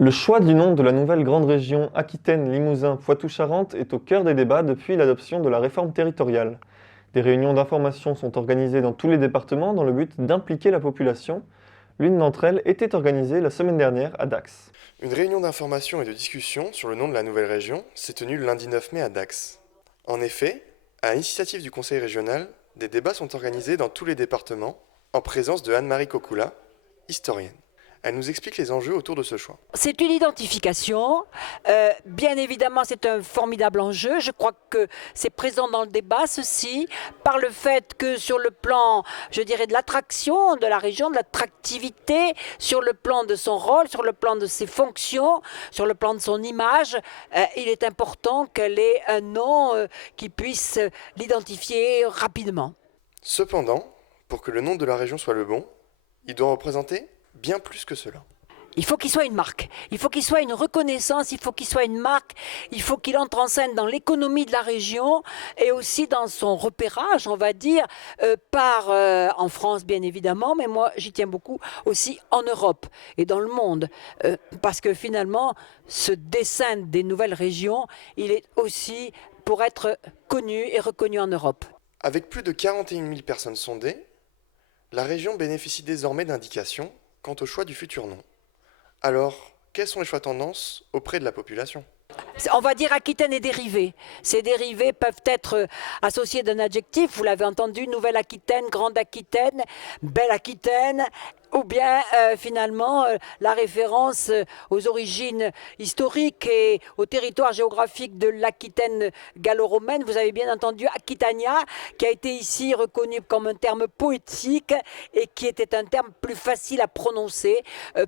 Le choix du nom de la nouvelle grande région Aquitaine-Limousin-Poitou-Charentes est au cœur des débats depuis l'adoption de la réforme territoriale. Des réunions d'information sont organisées dans tous les départements dans le but d'impliquer la population. L'une d'entre elles était organisée la semaine dernière à Dax. Une réunion d'information et de discussion sur le nom de la nouvelle région s'est tenue le lundi 9 mai à Dax. En effet, à l'initiative du conseil régional, des débats sont organisés dans tous les départements, en présence de Anne-Marie Kokula, historienne. Elle nous explique les enjeux autour de ce choix. C'est une identification. Bien évidemment, c'est un formidable enjeu. Je crois que c'est présent dans le débat, ceci, par le fait que sur le plan, je dirais, de l'attraction de la région, de l'attractivité, sur le plan de son rôle, sur le plan de ses fonctions, sur le plan de son image, il est important qu'elle ait un nom qui puisse l'identifier rapidement. Cependant, pour que le nom de la région soit le bon, il doit représenter bien plus que cela. Il faut qu'il soit une marque, il faut qu'il soit une reconnaissance, il faut qu'il soit une marque, il faut qu'il entre en scène dans l'économie de la région et aussi dans son repérage, on va dire, en France bien évidemment, mais moi j'y tiens beaucoup aussi en Europe et dans le monde, parce que finalement ce dessin des nouvelles régions, il est aussi pour être connu et reconnu en Europe. Avec plus de 41 000 personnes sondées, la région bénéficie désormais d'indications quant au choix du futur nom. Alors, quels sont les choix tendances auprès de la population ? On va dire Aquitaine et dérivés. Ces dérivés peuvent être associés d'un adjectif, vous l'avez entendu, Nouvelle Aquitaine, Grande Aquitaine, Belle Aquitaine, ou bien finalement la référence aux origines historiques et au territoire géographique de l'Aquitaine gallo-romaine. Vous avez bien entendu Aquitania, qui a été ici reconnu comme un terme poétique et qui était un terme plus facile à prononcer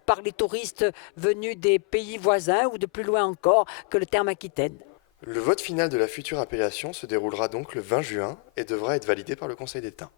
par les touristes venus des pays voisins ou de plus loin encore que le terme Aquitaine. Le vote final de la future appellation se déroulera donc le 20 juin et devra être validé par le Conseil d'État.